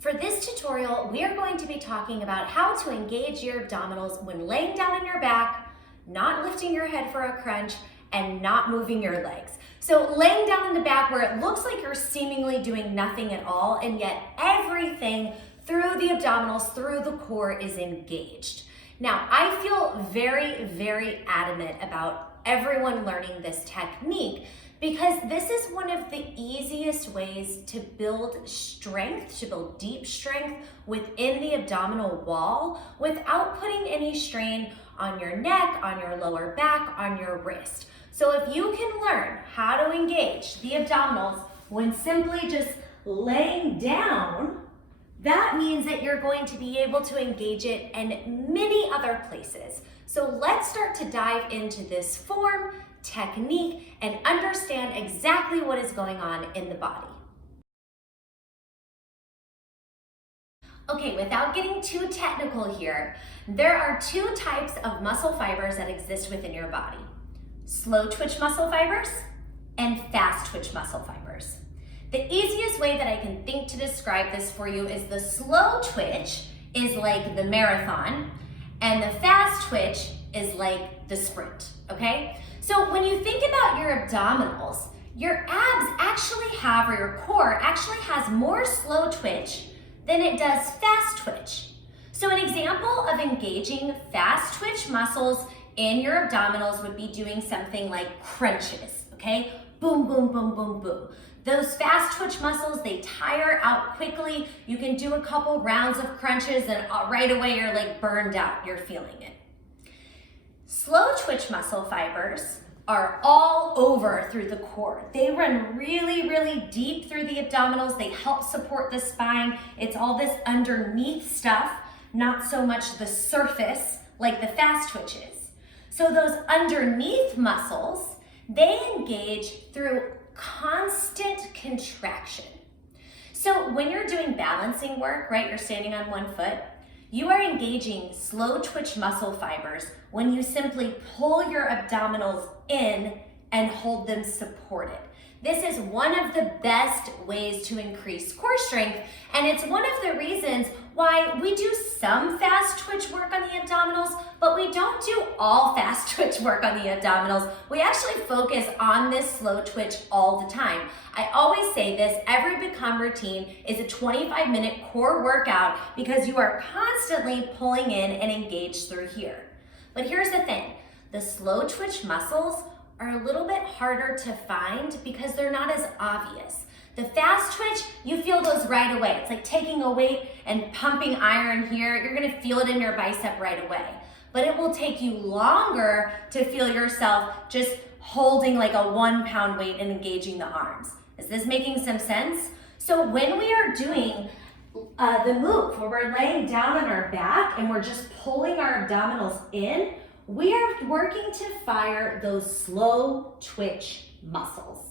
For this tutorial, we are going to be talking about how to engage your abdominals when laying down on your back, not lifting your head for a crunch, and not moving your legs. So laying down on the back where it looks like you're seemingly doing nothing at all, and yet everything through the abdominals, through the core is engaged. Now, I feel very, very adamant about everyone learning this technique because this is one of the easiest ways to build strength, to build deep strength within the abdominal wall without putting any strain on your neck, on your lower back, on your wrist. So if you can learn how to engage the abdominals when simply just laying down, that means that you're going to be able to engage it in many other places. So let's start to dive into this form, technique, and understand exactly what is going on in the body. Okay, without getting too technical here, there are two types of muscle fibers that exist within your body. Slow twitch muscle fibers and fast twitch muscle fibers. The easiest way that I can think to describe this for you is the slow twitch is like the marathon and the fast twitch is like the sprint, okay? So when you think about your abdominals, your abs actually have, or your core actually has more slow twitch than it does fast twitch. So an example of engaging fast twitch muscles in your abdominals would be doing something like crunches, okay? Boom, boom, boom, boom, boom. Those fast twitch muscles, they tire out quickly. You can do a couple rounds of crunches and right away you're like burned out, you're feeling it. Slow twitch muscle fibers are all over through the core. They run really, really deep through the abdominals. They help support the spine. It's all this underneath stuff, not so much the surface like the fast twitches. So those underneath muscles, they engage through constant contraction. So when you're doing balancing work, right, you're standing on one foot, you are engaging slow twitch muscle fibers when you simply pull your abdominals in and hold them supported. This is one of the best ways to increase core strength, and it's one of the reasons why we do some fast twitch work on the abdominals, but we don't do all fast twitch work on the abdominals. We actually focus on this slow twitch all the time. I always say this, every be.come routine is a 25-minute core workout because you are constantly pulling in and engaged through here. But here's the thing, the slow twitch muscles are a little bit harder to find because they're not as obvious. The fast twitch, you feel those right away. It's like taking a weight and pumping iron here. You're gonna feel it in your bicep right away. But it will take you longer to feel yourself just holding like a 1 pound weight and engaging the arms. Is this making some sense? So when we are doing the move where we're laying down on our back and we're just pulling our abdominals in, we are working to fire those slow twitch muscles.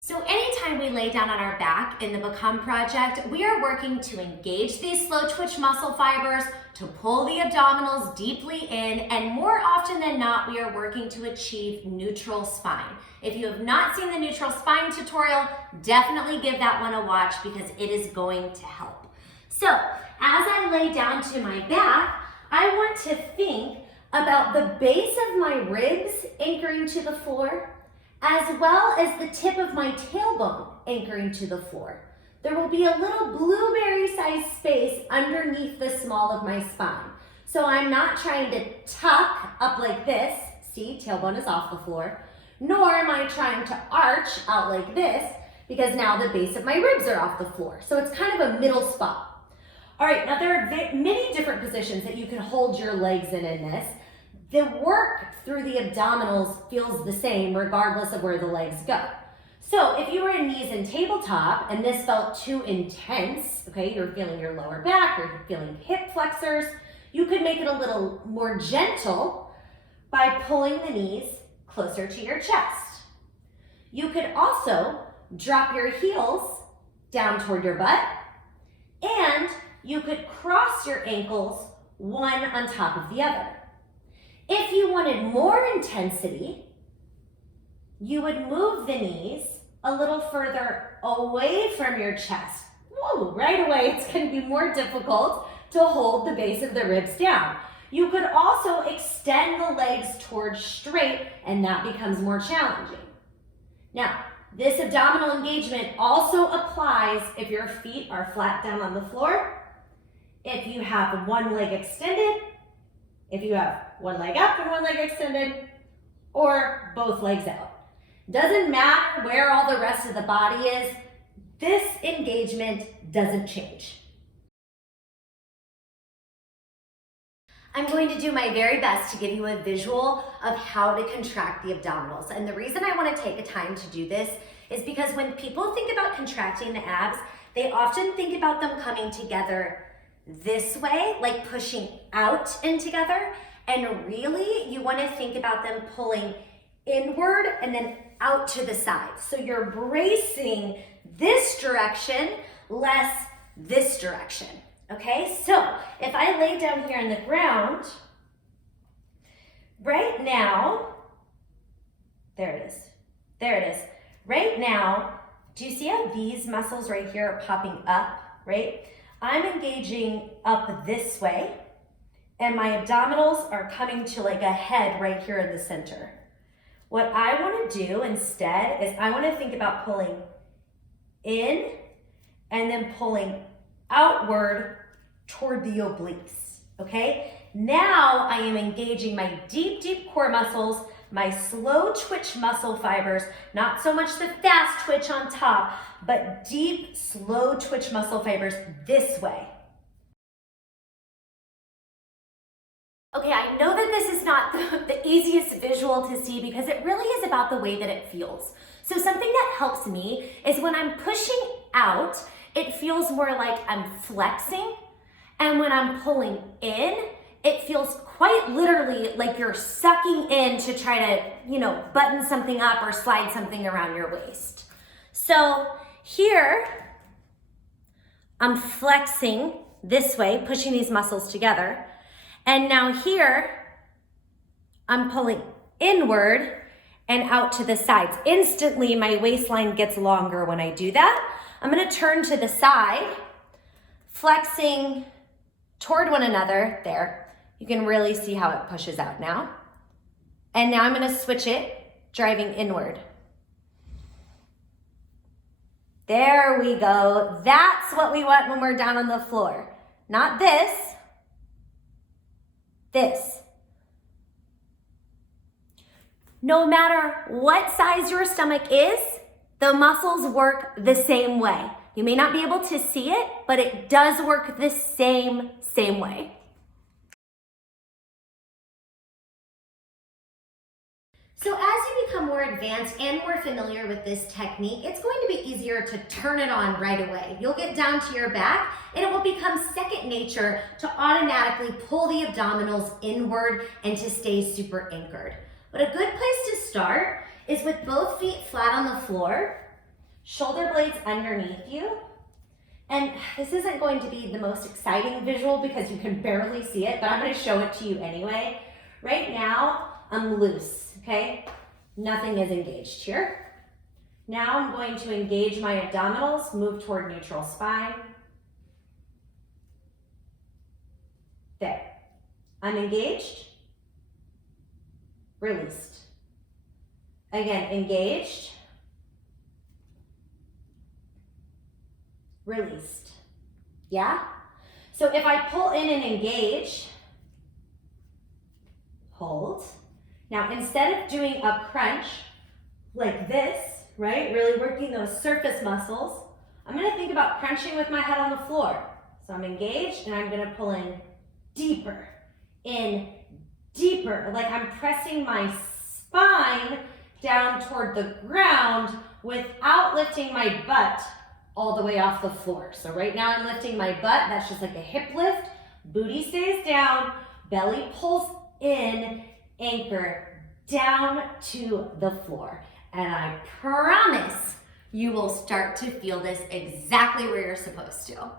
So anytime we lay down on our back in the be.come project, we are working to engage these slow twitch muscle fibers, to pull the abdominals deeply in, and more often than not, we are working to achieve neutral spine. If you have not seen the neutral spine tutorial, definitely give that one a watch because it is going to help. So as I lay down to my back, I want to think about the base of my ribs anchoring to the floor, as well as the tip of my tailbone anchoring to the floor. There will be a little blueberry-sized space underneath the small of my spine. So I'm not trying to tuck up like this, see, tailbone is off the floor, nor am I trying to arch out like this, because now the base of my ribs are off the floor. So it's kind of a middle spot. All right, now there are many different positions that you can hold your legs in this. The work through the abdominals feels the same regardless of where the legs go. So if you were in knees and tabletop and this felt too intense, okay, you're feeling your lower back or you're feeling hip flexors, you could make it a little more gentle by pulling the knees closer to your chest. You could also drop your heels down toward your butt, and you could cross your ankles one on top of the other. If you wanted more intensity, you would move the knees a little further away from your chest. Whoa, right away it's going to be more difficult to hold the base of the ribs down. You could also extend the legs towards straight, and that becomes more challenging. Now, this abdominal engagement also applies if your feet are flat down on the floor, if you have one leg extended, if you have one leg up and one leg extended, or both legs out. Doesn't matter where all the rest of the body is, this engagement doesn't change. I'm going to do my very best to give you a visual of how to contract the abdominals. And the reason I want to take a time to do this is because when people think about contracting the abs, they often think about them coming together this way, like pushing out and together. And really, you want to think about them pulling inward and then out to the side. So you're bracing this direction, less this direction. Okay, so if I lay down here on the ground, right now, there it is. Right now, do you see how these muscles right here are popping up, right? I'm engaging up this way, and my abdominals are coming to like a head right here in the center. What I want to do instead is I want to think about pulling in and then pulling outward toward the obliques, okay? Now I am engaging my deep, deep core muscles, my slow twitch muscle fibers, not so much the fast twitch on top, but deep, slow twitch muscle fibers this way. Okay, I know that this is not the easiest visual to see because it really is about the way that it feels. So something that helps me is when I'm pushing out, it feels more like I'm flexing. And when I'm pulling in, it feels quite literally like you're sucking in to try to, button something up or slide something around your waist. So here, I'm flexing this way, pushing these muscles together. And now here, I'm pulling inward and out to the sides. Instantly, my waistline gets longer when I do that. I'm gonna turn to the side, flexing toward one another. There, you can really see how it pushes out now. And now I'm gonna switch it, driving inward. There we go. That's what we want when we're down on the floor. Not this, this. No matter what size your stomach is, the muscles work the same way. You may not be able to see it, but it does work the same way. So as you become more advanced and more familiar with this technique, it's going to be easier to turn it on right away. You'll get down to your back and it will become second nature to automatically pull the abdominals inward and to stay super anchored. But a good place to start is with both feet flat on the floor, shoulder blades underneath you. And this isn't going to be the most exciting visual because you can barely see it, but I'm going to show it to you anyway. Right now, I'm loose, okay? Nothing is engaged here. Now I'm going to engage my abdominals, move toward neutral spine. There. I'm engaged, released. Again, engaged, released. Yeah? So if I pull in and engage, hold. Now, instead of doing a crunch like this, right, really working those surface muscles, I'm gonna think about crunching with my head on the floor. So I'm engaged and I'm gonna pull in deeper, like I'm pressing my spine down toward the ground without lifting my butt all the way off the floor. So right now I'm lifting my butt, that's just like a hip lift, booty stays down, belly pulls in, anchor down to the floor. And I promise you will start to feel this exactly where you're supposed to.